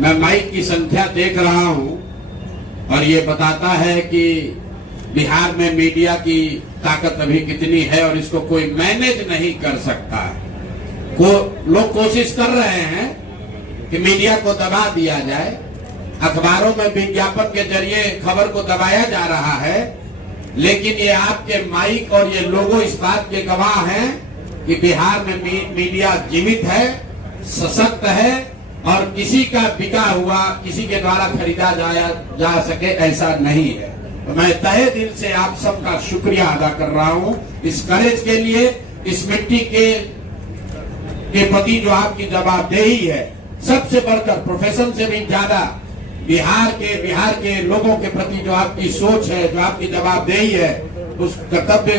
मैं माइक की संख्या देख रहा हूं और ये बताता है कि बिहार में मीडिया की ताकत अभी कितनी है और इसको कोई मैनेज नहीं कर सकता। लोग कोशिश कर रहे हैं कि मीडिया को दबा दिया जाए, अखबारों में विज्ञापन के जरिए खबर को दबाया जा रहा है, लेकिन ये आपके माइक और ये लोगो इस बात के गवाह हैं कि बिहार में मीडिया जीवित है, सशक्त है और किसी का बिका हुआ, किसी के द्वारा खरीदा जा सके ऐसा नहीं है। तो मैं तहे दिल से आप सबका शुक्रिया अदा कर रहा हूं इस करेज के लिए, इस मिट्टी के प्रति जो आपकी जवाबदेही है, सबसे बढ़कर प्रोफेशन से भी ज्यादा बिहार के लोगों के प्रति जो आपकी सोच है, जो आपकी जवाबदेही है, उस कर्तव्य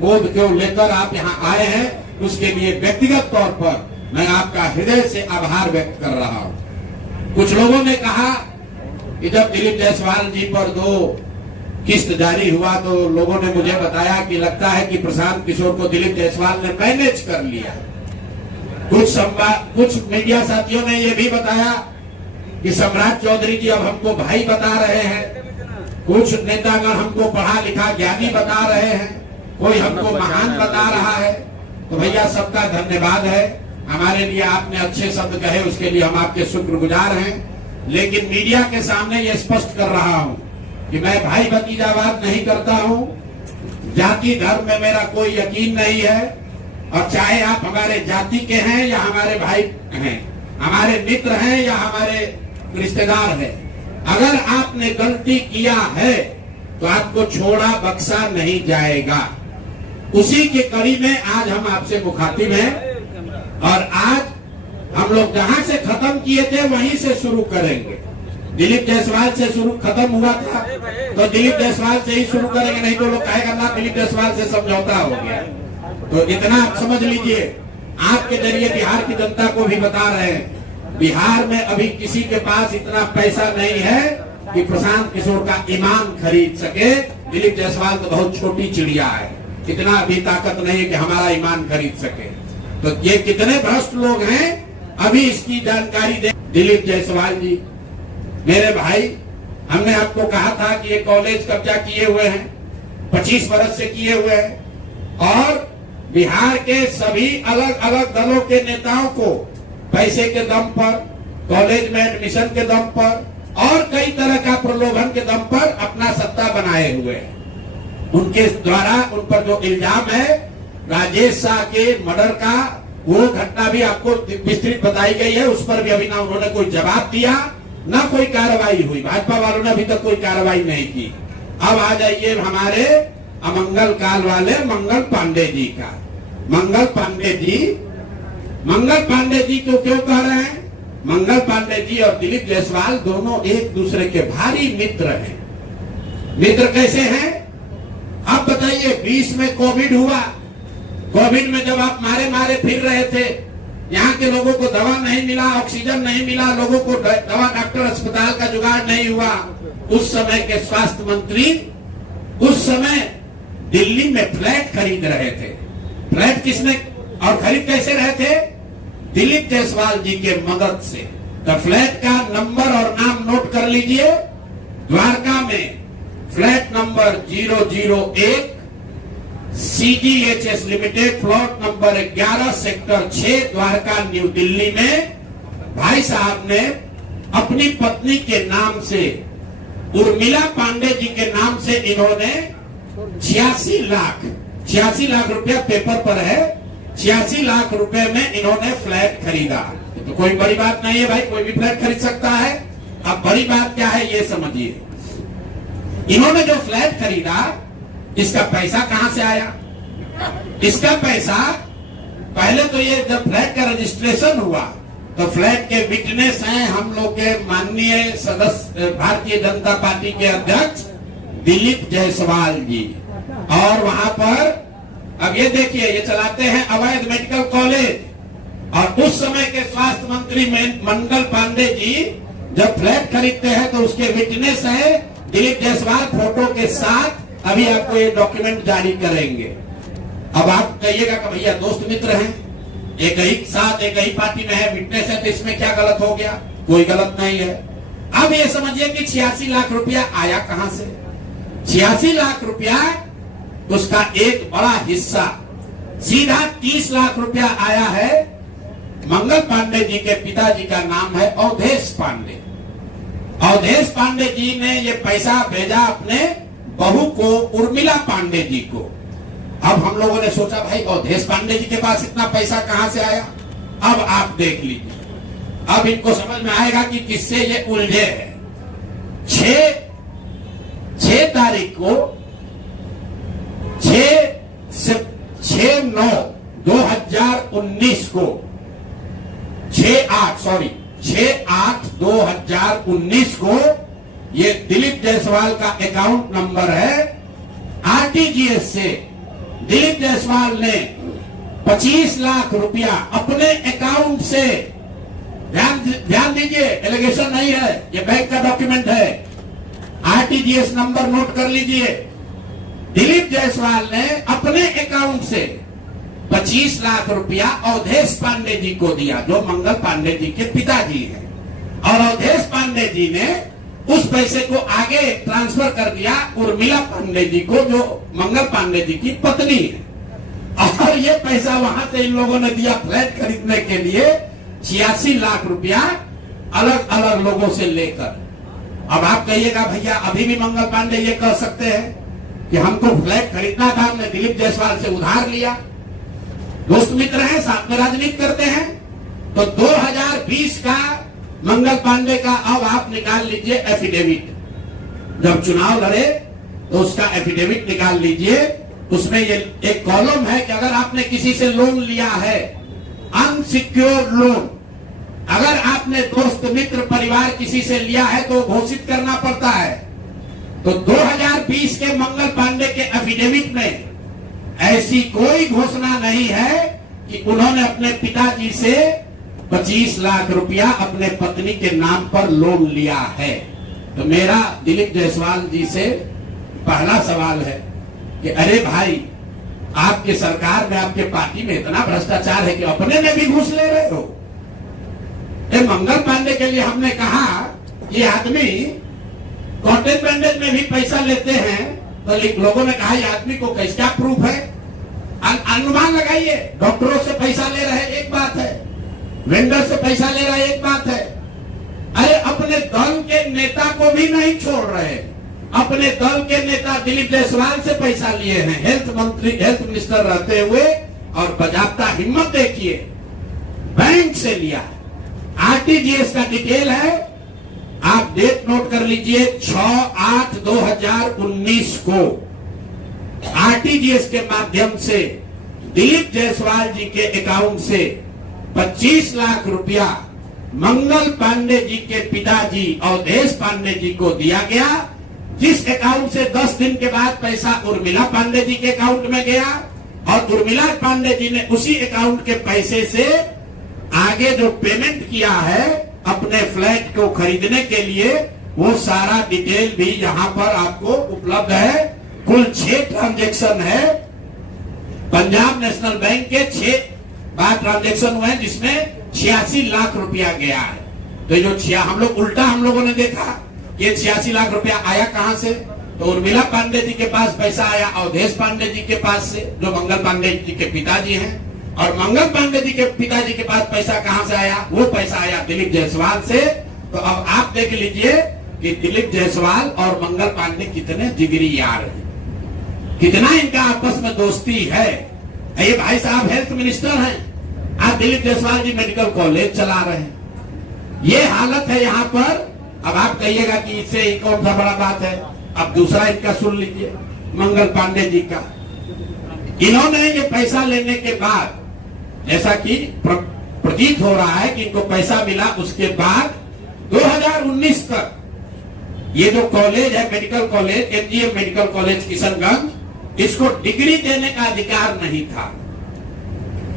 बोध को लेकर आप यहाँ आए हैं, उसके लिए व्यक्तिगत तौर पर मैं आपका हृदय से आभार व्यक्त कर रहा हूं। कुछ लोगों ने कहा कि जब दिलीप जायसवाल जी पर 2 किस्त जारी हुआ तो लोगों ने मुझे बताया कि लगता है कि प्रशांत किशोर को दिलीप जायसवाल ने मैनेज कर लिया। कुछ मीडिया साथियों ने यह भी बताया कि सम्राट चौधरी जी अब हमको भाई बता रहे हैं, कुछ नेतागण हमको पढ़ा लिखा ज्ञानी बता रहे हैं, कोई हमको महान बता रहा है। तो भैया सबका धन्यवाद है, हमारे लिए आपने अच्छे शब्द कहे, उसके लिए हम आपके शुक्रगुजार हैं। लेकिन मीडिया के सामने ये स्पष्ट कर रहा हूं कि मैं भाई भतीजावाद नहीं करता हूं, जाति धर्म में मेरा कोई यकीन नहीं है, और चाहे आप हमारे जाति के हैं या हमारे भाई हैं, हमारे मित्र हैं या हमारे रिश्तेदार हैं, अगर आपने गलती किया है तो आपको छोड़ा बख्शा नहीं जाएगा। उसी के कड़ी में आज हम आपसे मुखातिब हैं और आज हम लोग जहां से खत्म किए थे वहीं से शुरू करेंगे। दिलीप जायसवाल से शुरू खत्म हुआ था तो दिलीप जायसवाल से ही शुरू करेंगे, नहीं तो लोग कहेगा ना दिलीप जायसवाल से समझौता हो गया। तो इतना आप समझ लीजिए, आपके जरिए बिहार की जनता को भी बता रहे हैं, बिहार में अभी किसी के पास इतना पैसा नहीं है कि प्रशांत किशोर का ईमान खरीद सके। दिलीप जायसवाल तो बहुत छोटी चिड़िया है, इतना अभी ताकत नहीं है कि हमारा ईमान खरीद सके। तो ये कितने भ्रष्ट लोग हैं अभी इसकी जानकारी दे। दिलीप जायसवाल जी मेरे भाई, हमने आपको कहा था कि ये कॉलेज कब्जा किए हुए हैं, 25 वर्ष से किए हुए हैं और बिहार के सभी अलग अलग दलों के नेताओं को पैसे के दम पर, कॉलेज में एडमिशन के दम पर और कई तरह का प्रलोभन के दम पर अपना सत्ता बनाए हुए हैं। उनके द्वारा उन पर जो इल्जाम है राजेश शाह के मर्डर का, वो घटना भी आपको विस्तृत बताई गई है, उस पर भी अभी ना उन्होंने कोई जवाब दिया, ना कोई कार्रवाई हुई। भाजपा वालों ने अभी तक कोई कार्रवाई नहीं की। अब आ जाइए हमारे अमंगल काल वाले मंगल पांडे जी का। मंगल पांडे जी को क्यों कह रहे हैं? मंगल पांडे जी और दिलीप जायसवाल दोनों एक दूसरे के भारी मित्र हैं। मित्र कैसे हैं? आप बताइए, 20 में कोविड हुआ, कोविड में जब आप मारे फिर रहे थे, यहाँ के लोगों को दवा नहीं मिला, ऑक्सीजन नहीं मिला, लोगों को दवा डॉक्टर अस्पताल का जुगाड़ नहीं हुआ, उस समय के स्वास्थ्य मंत्री उस समय दिल्ली में फ्लैट खरीद रहे थे। फ्लैट किसने और खरीद कैसे रहे थे? दिलीप जायसवाल जी के मदद से। तो फ्लैट का नंबर और नाम नोट कर लीजिए। द्वारका में flat number 001 CGHS limited, plot number 11 sector 6 Dwarka new Delhi में भाई साहब ने अपनी पत्नी के नाम से, उर्मिला पांडे जी के नाम से इन्होंने 86 लाख रुपया पेपर पर है, 86 लाख रुपए में इन्होंने फ्लैट खरीदा। तो कोई बड़ी बात नहीं है भाई, कोई भी फ्लैट खरीद सकता है। अब बड़ी बात क्या है ये समझिए, इन्होंने जो फ्लैट खरीदा इसका पैसा कहां से आया? इसका पैसा पहले तो ये जब फ्लैट का रजिस्ट्रेशन हुआ तो फ्लैट के विटनेस हैं हम लोग के माननीय सदस्य भारतीय जनता पार्टी के अध्यक्ष दिलीप जायसवाल जी, और वहां पर अब ये देखिए ये चलाते हैं अवैध मेडिकल कॉलेज। और उस समय के स्वास्थ्य मंत्री मंगल पांडे जी जब फ्लैट खरीदते हैं तो उसके विटनेस है दिलीप जायसवाल फोटो के साथ। अभी आपको ये डॉक्यूमेंट जारी करेंगे। अब आप कहिएगा कि भैया दोस्त मित्र हैं, एक ही साथ एक ही पार्टी में है, विटनेस है, तो इसमें क्या गलत हो गया? कोई गलत नहीं है। अब ये समझिए कि 86 लाख रुपया आया कहां से। 86 लाख रुपया उसका एक बड़ा हिस्सा सीधा 30 लाख रुपया आया है। मंगल पांडे जी के पिताजी का नाम है अवधेश पांडे। अवधेश पांडे जी ने ये पैसा भेजा अपने बहू को उर्मिला पांडे जी को। अब हम लोगों ने सोचा भाई अवधेश पांडे जी के पास इतना पैसा कहां से आया। अब आप देख लीजिए, अब इनको समझ में आएगा कि किससे ये उलझे हैं। 6 तारीख को 6/9/2019 को 6/8/2019 को ये दिलीप जायसवाल का अकाउंट नंबर है। आरटीजीएस से दिलीप जायसवाल ने 25 लाख रुपया अपने अकाउंट से, ध्यान दीजिए, एलिगेशन नहीं है, ये बैंक का डॉक्यूमेंट है। आरटीजीएस नंबर नोट कर लीजिए। दिलीप जायसवाल ने अपने अकाउंट से 25 लाख रुपया अवधेश पांडे जी को दिया, जो मंगल पांडे जी के पिताजी हैं। और अवधेश पांडे जी ने उस पैसे को आगे ट्रांसफर कर दिया उर्मिला पांडे जी को, जो मंगल पांडे जी की पत्नी है। और ये पैसा वहां से इन लोगों ने दिया फ्लैट खरीदने के लिए 86 लाख रुपया अलग अलग लोगों से लेकर। अब आप कहिएगा भैया अभी भी मंगल पांडे ये कह सकते हैं कि हमको फ्लैट खरीदना था, हमने दिलीप जायसवाल से उधार लिया। दोस्त मित्र हैं, साथ में राजनीति करते हैं। तो 2020 का मंगल पांडे का अब आप निकाल लीजिए एफिडेविट। जब चुनाव लड़े तो उसका एफिडेविट निकाल लीजिए। उसमें ये एक कॉलम है कि अगर आपने किसी से लोन लिया है, अनसिक्योर्ड लोन, अगर आपने दोस्त मित्र परिवार किसी से लिया है तो घोषित करना पड़ता है। तो 2020 के मंगल पांडे के एफिडेविट में ऐसी कोई घोषणा नहीं है कि उन्होंने अपने पिताजी से 25 लाख रुपया अपने पत्नी के नाम पर लोन लिया है। तो मेरा दिलीप जायसवाल जी से पहला सवाल है कि अरे भाई, आपके सरकार में, आपके पार्टी में इतना भ्रष्टाचार है कि अपने में भी घूस ले रहे हो। मंगल पांडे के लिए हमने कहा ये आदमी कॉन्टेक्ट बैंडेज में भी पैसा लेते हैं, तो लोगों ने कहा ये आदमी को कैसा प्रूफ है। अनुमान लगाइए, डॉक्टरों से पैसा ले रहे एक बात है, वेंडर से पैसा ले रहे एक बात है। अरे अपने दल के नेता को भी नहीं छोड़ रहे। अपने दल के नेता दिलीप जायसवाल से पैसा लिए हैं, हेल्थ मिनिस्टर रहते हुए, और बजाबता हिम्मत देखिए, बैंक से लिया। आरटीजीएस का डिटेल है, आप डेट नोट कर लीजिए, 6/8/2019 को आरटीजीएस के माध्यम से दिलीप जायसवाल जी के अकाउंट से 25 लाख रुपया मंगल पांडे जी के पिताजी अवधेश पांडे जी को दिया गया, जिस अकाउंट से 10 दिन के बाद पैसा उर्मिला पांडे जी के अकाउंट में गया। और उर्मिला पांडे जी ने उसी अकाउंट के पैसे से आगे जो पेमेंट किया है अपने फ्लैट को खरीदने के लिए, वो सारा डिटेल भी यहां पर आपको उपलब्ध है। कुल 6 ट्रांजैक्शन है। पंजाब नेशनल बैंक के 6 बार ट्रांजैक्शन हुए, जिसमें 86 लाख रुपया गया है। तो जो हम लोगों ने देखा ये 86 लाख रुपया आया कहां से। तो उर्मिला पांडे जी के पास पैसा आया अवधेश पांडे जी के पास से, जो मंगल पांडे जी के पिताजी हैं। और मंगल पांडे जी के पिताजी के पास पैसा कहां से आया, वो पैसा आया दिलीप जायसवाल से। तो अब आप देख लीजिए कि दिलीप जायसवाल और मंगल पांडे कितने जिगरी यार हैं, कितना इनका आपस में दोस्ती है। ये भाई साहब हेल्थ मिनिस्टर हैं, आज दिलीप जायसवाल जी मेडिकल कॉलेज चला रहे हैं। ये हालत है यहाँ पर। अब आप कहिएगा कि इससे कौन सा बड़ा बात है। अब दूसरा इनका सुन लीजिए, मंगल पांडे जी का। इन्होंने ये पैसा लेने के बाद, जैसा कि प्रतीत हो रहा है कि इनको पैसा मिला, उसके बाद 2019 तक ये जो कॉलेज है medical college, MGM medical college Kishanganj, इसको डिग्री देने का अधिकार नहीं था।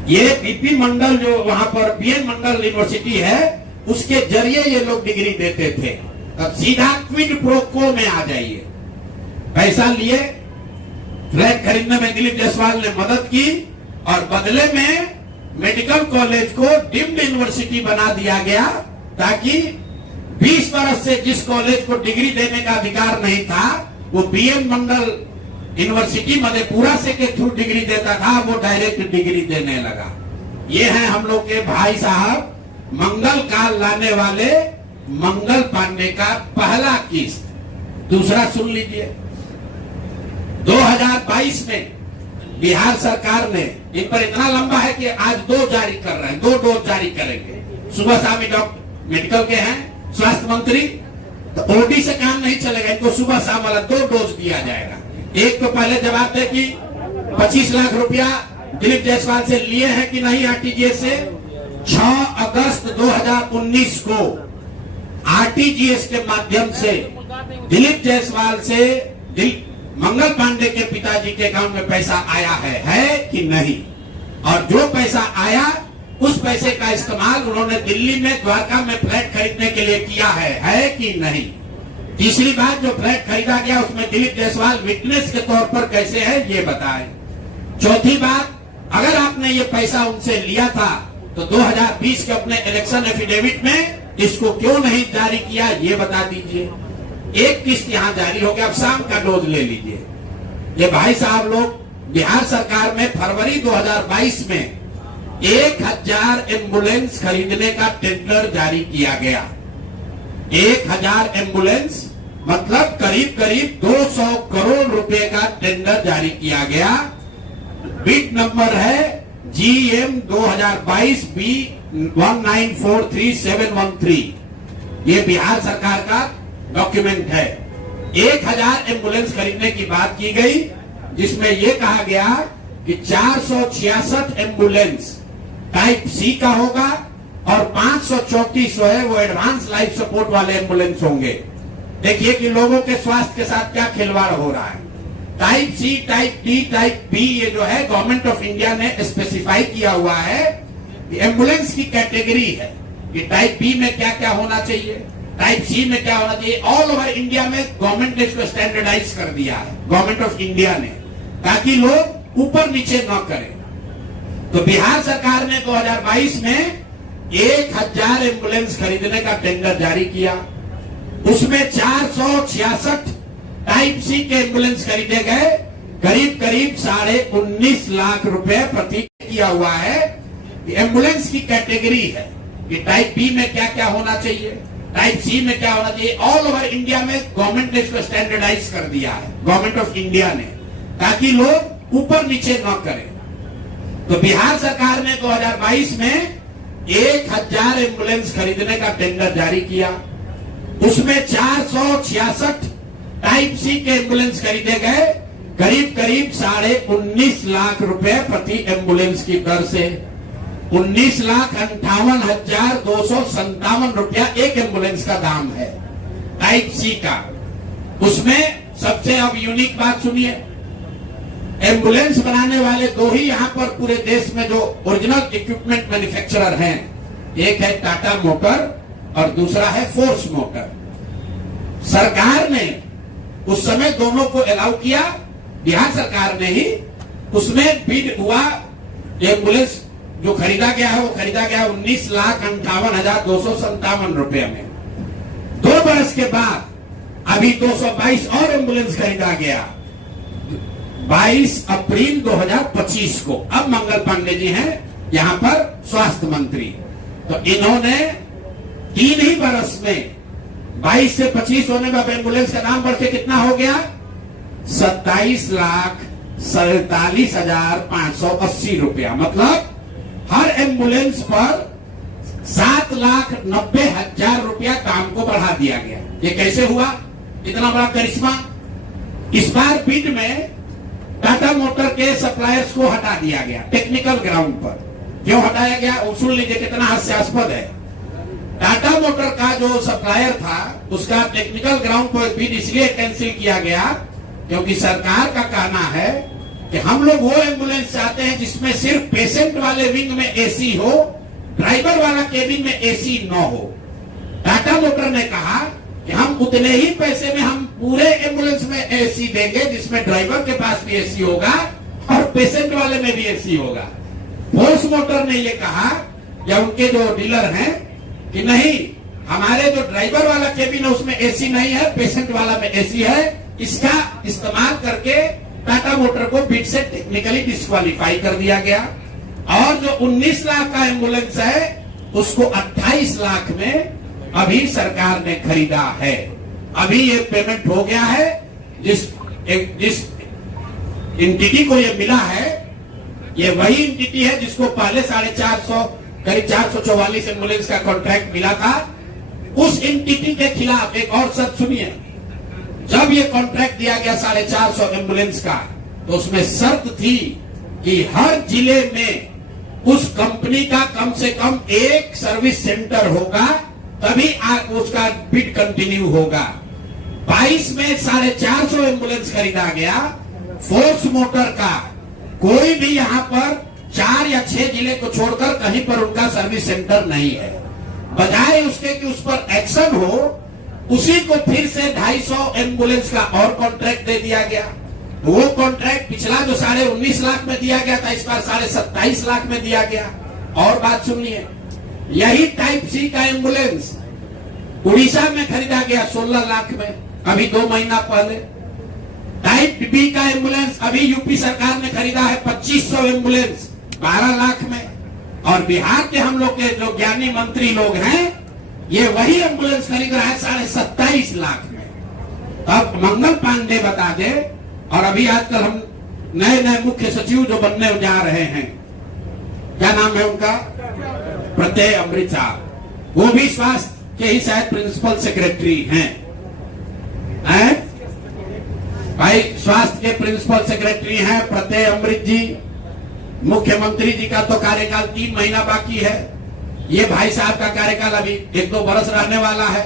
ये बीपी मंडल जो वहां पर बीएन मंडल यूनिवर्सिटी है, उसके जरिए ये लोग डिग्री देते थे। अब सीधा क्विड प्रो क्वो में आ जाइए। पैसा लिए, फ्लैट खरीदने में दिलीप जायसवाल ने मदद की, और बदले में मेडिकल कॉलेज को डीम्ड यूनिवर्सिटी बना दिया गया। ताकि 20 बरस से जिस कॉलेज को डिग्री देने का अधिकार नहीं था, वो बीएम मंडल यूनिवर्सिटी मधेपुरा से के थ्रू डिग्री देता था, वो डायरेक्ट डिग्री देने लगा। ये है हम लोग के भाई साहब, मंगल काल लाने वाले मंगल पांडे का पहला किस्त। दूसरा सुन लीजिए, 2022 में बिहार सरकार ने, इन पर इतना लंबा है कि आज 2 जारी कर रहे हैं, 2 डोज जारी करेंगे। सुबह शाम डॉक्टर मेडिकल के हैं स्वास्थ्य मंत्री, तो ओडी से काम नहीं चलेगा, इनको सुबह शाम वाला 2 डोज दिया जाएगा। एक तो पहले जवाब दे कि 25 लाख रुपया दिलीप जायसवाल से लिए हैं कि नहीं आरटीजीएस से। 6 अगस्त 2019 को आरटीजीएस के माध्यम से दिलीप जायसवाल से मंगल पांडे के पिताजी के अकाउंट में पैसा आया है कि नहीं, और जो पैसा आया उस पैसे का इस्तेमाल उन्होंने दिल्ली में द्वारका में फ्लैट खरीदने के लिए किया है कि नहीं। तीसरी बात, जो फ्लैट खरीदा गया उसमें दिलीप जायसवाल विटनेस के तौर पर कैसे है ये बताएं। चौथी बात, अगर आपने ये पैसा उनसे लिया था तो 2020 के अपने इलेक्शन एफिडेविट में इसको क्यों नहीं जारी किया ये बता दीजिए। एक किस्त यहां जारी हो गया, अब शाम का डोज ले लीजिए। ये भाई साहब लोग, बिहार सरकार में फरवरी 2022 में 1000 एम्बुलेंस खरीदने का टेंडर जारी किया गया। 1000 एम्बुलेंस मतलब करीब करीब 200 करोड़ रुपए का टेंडर जारी किया गया। बिड नंबर है GM 2022 B 1943713। ये बिहार सरकार का डॉक्यूमेंट है। 1000 एम्बुलेंस खरीदने की बात की गई, जिसमें यह कहा गया कि 466 एम्बुलेंस टाइप सी का होगा और 534 है वो एडवांस लाइफ सपोर्ट वाले एम्बुलेंस होंगे। देखिए कि लोगों के स्वास्थ्य के साथ क्या खिलवाड़ हो रहा है। Type C, type D, type B, ये जो है गवर्नमेंट ऑफ इंडिया ने स्पेसिफाई किया हुआ है कि एम्बुलेंस की कैटेगरी है कि टाइप बी में क्या क्या होना चाहिए, टाइप सी में क्या होना चाहिए। ऑल ओवर इंडिया में गवर्नमेंट ने इसको स्टैंडर्डाइज कर दिया है, गवर्नमेंट ऑफ इंडिया ने, ताकि लोग ऊपर नीचे न करें। तो बिहार सरकार ने 2022 में 1000 एम्बुलेंस खरीदने का टेंडर जारी किया। उसमें 466 टाइप सी के एम्बुलेंस खरीदे गए, करीब करीब 19.5 लाख रुपए प्रति किया हुआ है। एम्बुलेंस की कैटेगरी है कि टाइप बी में क्या क्या होना चाहिए, टाइप सी में क्या होना चाहिए। ऑल ओवर इंडिया में गवर्नमेंट ने इसको स्टैंडर्डाइज कर दिया है, गवर्नमेंट ऑफ इंडिया ने, ताकि लोग ऊपर नीचे न करें। तो बिहार सरकार ने 2022 में 1000 एम्बुलेंस खरीदने का टेंडर जारी किया। उसमें 466 टाइप सी के एम्बुलेंस खरीदे गए, करीब करीब 19.5 लाख रुपए प्रति एम्बुलेंस की दर से। 19,58,257 रुपया एक एम्बुलेंस का दाम है टाइप सी का। उसमें सबसे अब यूनिक बात सुनिए, एम्बुलेंस बनाने वाले 2 ही यहां पर पूरे देश में जो ओरिजिनल इक्विपमेंट मैन्युफैक्चरर हैं, एक है टाटा मोटर और दूसरा है फोर्स मोटर। सरकार ने उस समय दोनों को अलाउ किया, बिहार सरकार ने ही। उसमें बिड हुआ, एम्बुलेंस जो खरीदा गया है वो खरीदा गया 19,58,257 रुपए में। 2 बरस के बाद अभी 222 और एम्बुलेंस खरीदा गया 22 अप्रैल 2025 को। अब मंगल पांडे जी हैं यहां पर स्वास्थ्य मंत्री, तो इन्होंने 3 ही बरस में 22 से 25 होने में एम्बुलेंस का नाम बढ़ के कितना हो गया, 27,47,580 रुपया। मतलब हर एम्बुलेंस पर 7,90,000 रुपया दाम को बढ़ा दिया गया। ये कैसे हुआ, इतना बड़ा करिश्मा। इस बार बिड में टाटा मोटर के सप्लायर्स को हटा दिया गया टेक्निकल ग्राउंड पर। क्यों हटाया गया वो सुन लीजिए, कितना हास्यास्पद है। टाटा मोटर का जो सप्लायर था उसका टेक्निकल ग्राउंड पर बिड इसलिए कैंसिल किया गया क्योंकि सरकार का कहना है कि हम लोग वो एम्बुलेंस चाहते हैं जिसमें सिर्फ पेशेंट वाले विंग में एसी हो, ड्राइवर वाला केबिन में एसी न हो। टाटा मोटर ने कहा कि हम उतने ही पैसे में हम पूरे एम्बुलेंस में एसी देंगे जिसमें ड्राइवर के पास भी एसी होगा और पेशेंट वाले में भी एसी होगा। फोर्स मोटर ने ये कहा या उनके जो डीलर हैं कि नहीं, हमारे जो ड्राइवर वाला केबिन है उसमें एसी नहीं है, पेशेंट वाला में एसी है। इसका इस्तेमाल करके टाटा मोटर को बिड से टेक्निकली डिस्क्वालीफाई कर दिया गया। और जो 19 लाख का एम्बुलेंस है उसको 28 लाख में अभी सरकार ने खरीदा है। अभी ये पेमेंट हो गया है। जिस एंटिटी को ये मिला है, ये वही एंटिटी है जिसको पहले 450 करीब 444 एम्बुलेंस का कॉन्ट्रैक्ट मिला था। उस एंटिटी के खिलाफ एक और शर्त सुनिए, जब ये कॉन्ट्रैक्ट दिया गया 450 एम्बुलेंस का, तो उसमें शर्त थी कि हर जिले में उस कंपनी का कम से कम एक सर्विस सेंटर होगा, तभी उसका बिड कंटिन्यू होगा। 22 में 450 एम्बुलेंस खरीदा गया। फोर्स मोटर का कोई भी यहाँ पर 4 या 6 जिले को छोड़कर कहीं पर उनका सर्विस सेंटर नहीं है। बजाय उसके कि उस पर एक्शन हो, उसी को फिर से 250 एम्बुलेंस का और कॉन्ट्रैक्ट दे दिया गया। वो कॉन्ट्रैक्ट पिछला जो 19.5 लाख में दिया गया था, इस बार 27.5 लाख में दिया गया। और बात सुनिए, यही टाइप सी का एम्बुलेंस उड़ीसा में खरीदा गया 16 लाख में, अभी 2 महीना पहले। टाइप बी का एम्बुलेंस अभी यूपी सरकार ने खरीदा है 2500 एम्बुलेंस 12 लाख में। और बिहार के हम लोग के जो ज्ञानी मंत्री लोग हैं, ये वही एम्बुलेंस खरीद रहा है 27.5 लाख में। अब मंगल पांडे बता दे, और अभी आजकल हम नए मुख्य सचिव जो बनने जा रहे हैं, क्या नाम है उनका, प्रत्यय अमृत साहब, वो भी स्वास्थ्य के ही शायद प्रिंसिपल सेक्रेटरी हैं। भाई स्वास्थ्य के प्रिंसिपल सेक्रेटरी हैं प्रत्यय अमृत जी। मुख्यमंत्री जी का तो कार्यकाल 3 महीना बाकी है। ये भाई साहब का कार्यकाल अभी 1-2 बरस रहने वाला है।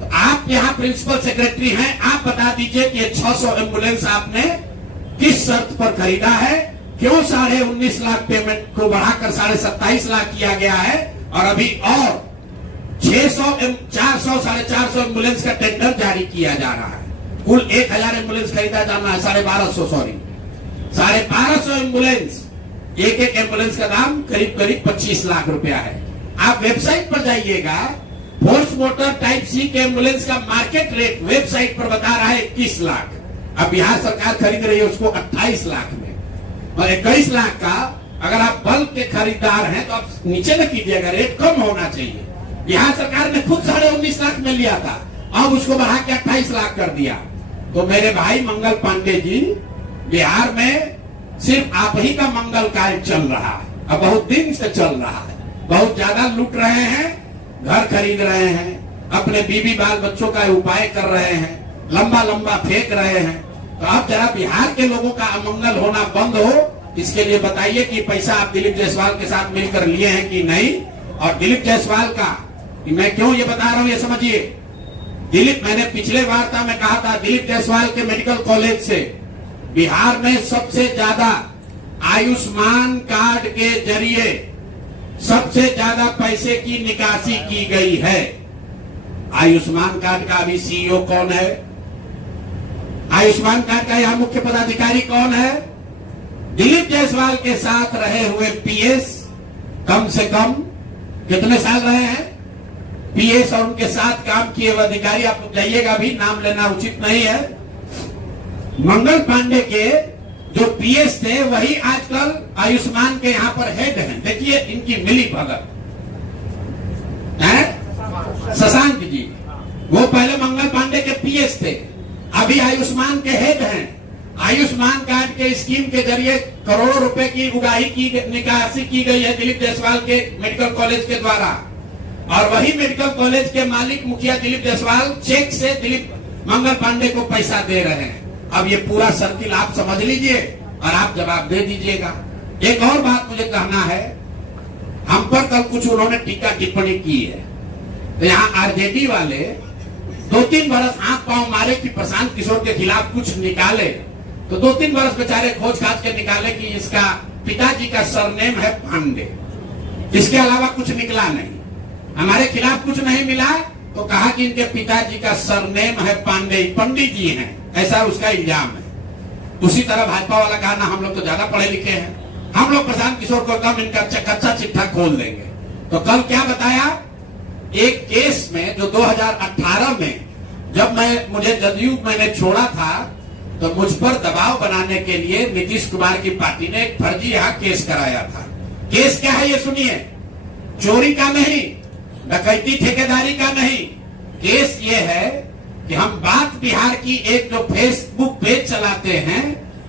तो आप यहाँ प्रिंसिपल सेक्रेटरी हैं, आप बता दीजिए कि 600 एम्बुलेंस आपने किस शर्त पर खरीदा है, क्यों 19.5 लाख पेमेंट को बढ़ाकर 27.5 लाख किया गया है, और अभी और 600 400 450 एम्बुलेंस का टेंडर जारी किया जा रहा है। कुल 1000 एम्बुलेंस खरीदा जाना है, 1250 सॉरी 1250 एम्बुलेंस। एक एम्बुलेंस का दाम करीब 25 लाख रुपया है। आप वेबसाइट पर जाइएगा, फोर्स मोटर टाइप सी के एम्बुलेंस का मार्केट रेट वेबसाइट पर बता रहा है 21 लाख। अब बिहार सरकार खरीद रही है उसको 28 लाख में। और 21 लाख का अगर आप बल्क के खरीदार हैं तो आप नीचे न कीजिएगा, रेट कम होना चाहिए। बिहार सरकार ने खुद 19.5 लाख में लिया था, अब उसको बढ़ा के 28 लाख कर दिया। तो मेरे भाई मंगल पांडे जी, बिहार में सिर्फ आप ही का मंगल कार्य चल रहा है, अब बहुत दिन से चल रहा है। बहुत ज्यादा लूट रहे हैं, घर खरीद रहे हैं, अपने बीवी बाल बच्चों का उपाय कर रहे हैं, लंबा लंबा फेंक रहे हैं। तो आप जरा बिहार के लोगों का अमंगल होना बंद हो, इसके लिए बताइए कि पैसा आप दिलीप जायसवाल के साथ मिलकर लिए हैं कि नहीं। और दिलीप जायसवाल का मैं क्यों ये बता रहा हूं ये समझिए। दिलीप, मैंने पिछले वार्ता में कहा था, दिलीप जायसवाल के मेडिकल कॉलेज से बिहार में सबसे ज्यादा आयुष्मान कार्ड के जरिए सबसे ज्यादा पैसे की निकासी की गई है। आयुष्मान कार्ड का अभी सीईओ कौन है? आयुष्मान कार्ड का यहां मुख्य पदाधिकारी कौन है? दिलीप जायसवाल के साथ रहे हुए पीएस कम से कम कितने साल रहे हैं पीएस, और उनके साथ काम किए हुए अधिकारी, आप जाइएगा, भी नाम लेना उचित नहीं है। मंगल पांडे के जो पीएस थे वही आजकल आयुष्मान के यहां पर हेड हैं। देखिए इनकी मिली भगत है। शशांक जी, वो पहले मंगल पांडे के पीएस थे, अभी आयुष्मान के हेड हैं। आयुष्मान कार्ड के स्कीम के जरिए करोड़ों रुपए की उगाही की निकासी की गई है दिलीप जायसवाल के मेडिकल कॉलेज के द्वारा। और वही मेडिकल कॉलेज के मालिक मुखिया दिलीप जायसवाल चेक से दिलीप मंगल पांडे को पैसा दे रहे हैं। अब ये पूरा सर्किल आप समझ लीजिए और आप जवाब दे दीजिएगा। एक और बात मुझे कहना है, हम पर कल कुछ उन्होंने टीका टिप्पणी की है, तो यहाँ आरजेडी वाले 2-3 बरस हाथ पांव मारे कि प्रशांत किशोर के खिलाफ कुछ निकाले, तो 2-3 बरस बेचारे खोज खाज के निकाले कि इसका पिताजी का सरनेम है पांडे, इसके अलावा कुछ निकला नहीं। हमारे खिलाफ कुछ नहीं मिला तो कहा कि इनके पिताजी का सरनेम है पांडे, पंडित जी हैं, ऐसा उसका इल्जाम है। उसी तरह भाजपा वाला कहा ना, हम लोग तो ज्यादा पढ़े लिखे हैं, हम लोग प्रशांत किशोर को एकदम इनका कच्चा चिट्ठा खोल देंगे। तो कल क्या बताया एक केस में जो 2018 में जब मुझे जदयू मैंने छोड़ा था, तो मुझ पर दबाव बनाने के लिए नीतीश कुमार की पार्टी ने एक फर्जी यहाँ केस कराया था। केस क्या है ये सुनिए, चोरी का नहीं, डकैती ठेकेदारी का नहीं, केस ये है कि हम बात बिहार की एक जो फेसबुक पेज चलाते हैं,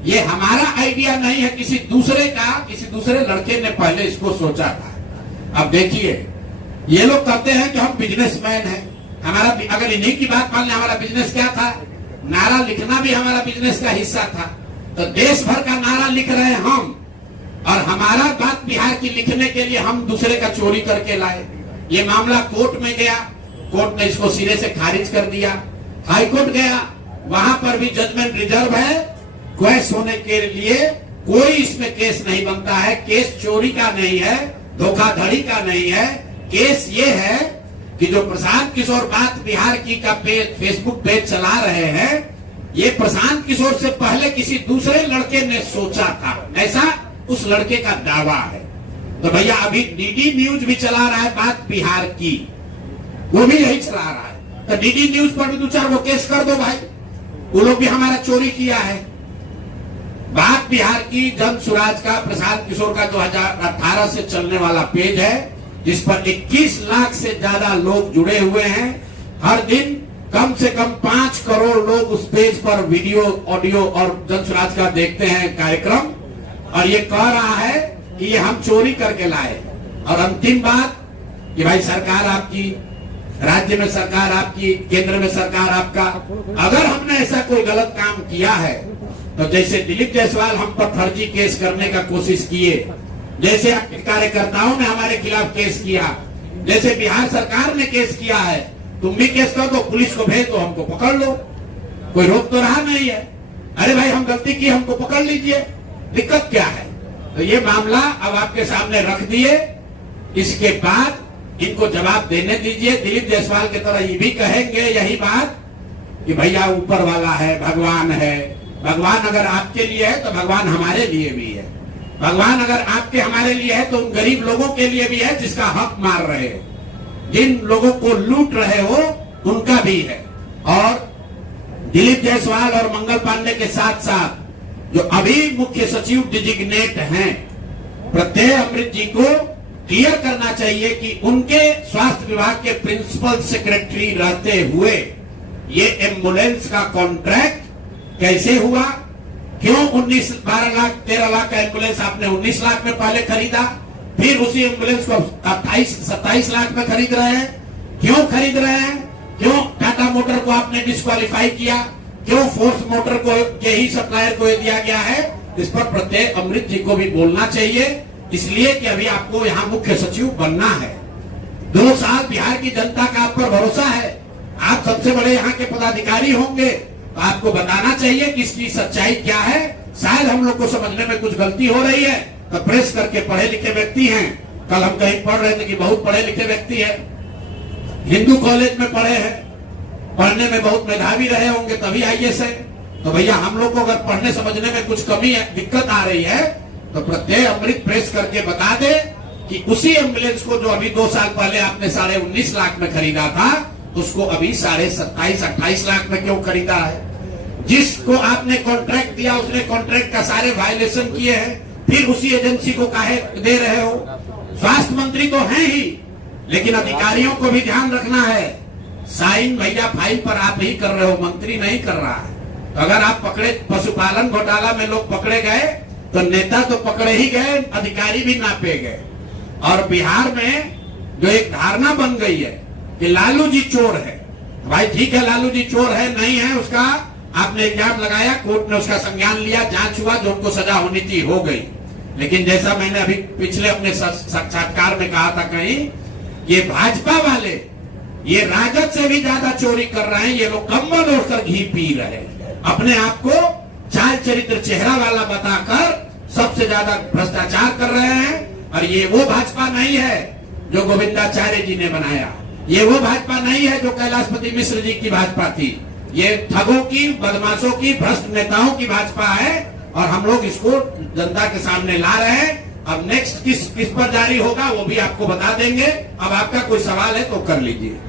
ये हमारा आइडिया नहीं है, किसी दूसरे का, किसी दूसरे लड़के ने पहले इसको सोचा था। अब देखिए, ये लोग कहते हैं कि हम बिजनेसमैन हैं, हमारा, अगर इन्हीं की बात मान लें, हमारा बिजनेस क्या था, नारा लिखना भी हमारा बिजनेस का हिस्सा था। तो देश भर का नारा लिख रहे हैं हम, और हमारा बात बिहार की लिखने के लिए हम दूसरे का चोरी करके लाए। ये मामला कोर्ट में गया, कोर्ट ने इसको सिरे से खारिज कर दिया। हाई कोर्ट गया, वहां पर भी जजमेंट रिजर्व है, क्वेश होने के लिए कोई इसमें केस नहीं बनता है। केस चोरी का नहीं है, धोखाधड़ी का नहीं है, केस ये है कि जो प्रशांत किशोर बात बिहार की का पेज, फेसबुक पेज चला रहे हैं, ये प्रशांत किशोर से पहले किसी दूसरे लड़के ने सोचा था, ऐसा उस लड़के का दावा है। तो भैया अभी डीडी न्यूज भी चला रहा है बात बिहार की, वो भी यही चला रहा है। तो डीडी न्यूज पर भी 2-4 वो केस कर दो भाई, वो लोग भी हमारा चोरी किया है। बात बिहार की जन सुराज का, प्रशांत किशोर का 2018 से चलने वाला पेज है, जिस पर 21 लाख से ज्यादा लोग जुड़े हुए हैं। हर दिन कम से कम 5 करोड़ लोग उस पेज पर वीडियो, ऑडियो और जन सुराज का देखते हैं कार्यक्रम, और ये कह रहा है कि ये हम चोरी करके लाए। और अंतिम बात कि भाई सरकार आपकी, राज्य में सरकार आपकी, केंद्र में सरकार आपका, अगर हमने ऐसा कोई गलत काम किया है, तो जैसे दिलीप जायसवाल हम पर फर्जी केस करने का कोशिश किए, जैसे कार्यकर्ताओं ने हमारे खिलाफ केस किया, जैसे बिहार सरकार ने केस किया है, तुम भी केस कर दो, पुलिस को भेज दो, हमको पकड़ लो, कोई रोक तो रहा नहीं है। अरे भाई हम गलती की, हमको पकड़ लीजिए, दिक्कत क्या है। तो ये मामला अब आपके सामने रख दिए, इसके बाद इनको जवाब देने दीजिए। दिलीप जायसवाल की तरह ये भी कहेंगे यही बात कि भैया ऊपर वाला है, भगवान है। भगवान अगर आपके लिए है तो भगवान हमारे लिए भी है, भगवान अगर आपके हमारे लिए है तो उन गरीब लोगों के लिए भी है जिसका हक मार रहे हैं, जिन लोगों को लूट रहे हो उनका भी है। और दिलीप जायसवाल और मंगल पांडे के साथ साथ जो अभी मुख्य सचिव डिजिग्नेट हैं, प्रत्यय अमृत जी को क्लियर करना चाहिए कि उनके स्वास्थ्य विभाग के प्रिंसिपल सेक्रेटरी रहते हुए ये एम्बुलेंस का कॉन्ट्रैक्ट कैसे हुआ, क्यों 12 लाख 13 लाख का एम्बुलेंस आपने 19 लाख में पहले खरीदा, फिर उसी एम्बुलेंस को 27 लाख में खरीद रहे हैं, क्यों खरीद रहे हैं, क्यों टाटा मोटर को आपने डिस्क्वालीफाई किया, क्यों फोर्स मोटर को के ही सप्लायर को दिया गया है। इस पर प्रत्यय अमृत जी को भी बोलना चाहिए, इसलिए कि अभी आपको यहाँ मुख्य सचिव बनना है। 2 साल बिहार की जनता का आप पर भरोसा है, आप सबसे बड़े यहाँ के पदाधिकारी होंगे, तो आपको बताना चाहिए कि इसकी सच्चाई क्या है। शायद हम लोग को समझने में कुछ गलती हो रही है, तो प्रेस करके पढ़े लिखे व्यक्ति हैं, कल हम कहीं पढ़ रहे थे कि बहुत पढ़े लिखे व्यक्ति है, हिंदू कॉलेज में पढ़े हैं, पढ़ने में बहुत मेधावी रहे होंगे तभी आईएएस है। तो भैया हम लोग को अगर पढ़ने समझने में कुछ कमी है, दिक्कत आ रही है, तो प्रत्यय अमृत प्रेस करके बता दे कि उसी एम्बुलेंस को जो अभी 2 साल पहले आपने 19.5 लाख में खरीदा था, उसको अभी 27-28 लाख में क्यों खरीदा है। जिसको आपने कॉन्ट्रैक्ट दिया उसने कॉन्ट्रैक्ट का सारे वायलेशन किए हैं, फिर उसी एजेंसी को काहे दे रहे हो। स्वास्थ्य मंत्री तो हैं ही, लेकिन अधिकारियों को भी ध्यान रखना है। साइन भैया फाइल पर आप ही कर रहे हो, मंत्री नहीं कर रहा है। तो अगर आप पकड़े, पशुपालन घोटाला में लोग पकड़े गए तो नेता तो पकड़े ही गए, अधिकारी भी नापे गए। और बिहार में जो एक धारणा बन गई है कि लालू जी चोर है, भाई ठीक है लालू जी चोर है, नहीं है, उसका आपने इल्जाम लगाया, कोर्ट ने उसका संज्ञान लिया, जांच हुआ, जो उनको सजा होनी थी हो गई। लेकिन जैसा मैंने अभी पिछले अपने साक्षात्कार में कहा था कहीं, ये भाजपा वाले ये राजद से भी ज्यादा चोरी कर रहे हैं। ये लोग कंबल ओढ़कर घी पी रहे हैं, अपने आप को चाल चरित्र चेहरा वाला बताकर सबसे ज्यादा भ्रष्टाचार कर रहे हैं। और ये वो भाजपा नहीं है जो गोविंदाचार्य जी ने बनाया, ये वो भाजपा नहीं है जो कैलाशपति मिश्र जी की भाजपा थी। ये ठगों की, बदमाशों की, भ्रष्ट नेताओं की भाजपा है। और हम लोग इसको जनता के सामने ला रहे हैं अब नेक्स्ट किस पर जारी होगा वो भी आपको बता देंगे। अब आपका कोई सवाल है तो कर लीजिए।